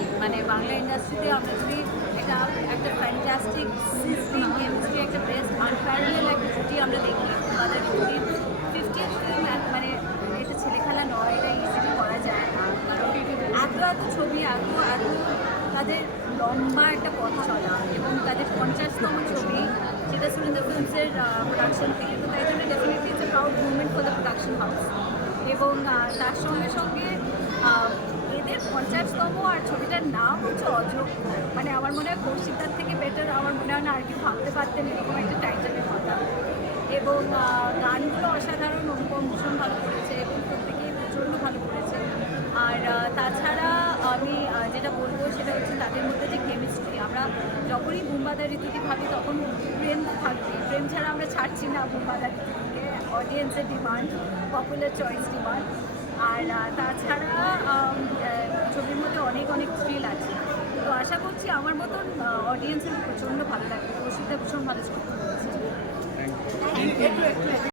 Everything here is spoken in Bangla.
ছবিতে আমরা যদি একটা একটা ফ্যান্টাস্টিক সিস্টিং কেমিস্ট্রি একটা বেস্ট আনপ্যারালেল একটা জুটি আমরা দেখি তাদের মানে এটা ছেলে খেলা নয়, এটা ইজিলি করা যায় না। এত এত ছবি, এত এত তাদের লম্বা একটা পথ চলা এবং তাদের পঞ্চাশতম ছবি সেটা সুরেন্দ্র ফিল্মসের প্রোডাকশন থেকে। তো তাই জন্য definitely it's proud movement for the production house এবং তার সঙ্গে সঙ্গে ছবিটার নাম হচ্ছে অযোগ্য মানে আমার মনে হয় কৌশিকদার থেকে বেটার আমার মনে হয় না আর কি ভাবতে পারতেন এরকম একটা টাইটেলের কথা। এবং গানগুলো অসাধারণ, অনুপম ভীষণ ভালো করেছে এবং প্রত্যেকেই প্রচণ্ড ভালো করেছে। আর তাছাড়া আমি যেটা বলব সেটা হচ্ছে তাদের মধ্যে যে কেমিস্ট্রি আমরা যখনই বুম্বাদা ঋতুকে ভাবি তখন প্রেম থাকবে। প্রেম ছাড়া আমরা ছাড়ছি না বুম্বাদা ঋতুকে। অডিয়েন্সের ডিমান্ড পপুলার চয়েস ডিমান্ড আর তাছাড়া আশা করছি আমার মতন অডিয়েন্সের প্রচণ্ড ভালো লাগবে। কৌশিকটা ভীষণ ভালো করেছে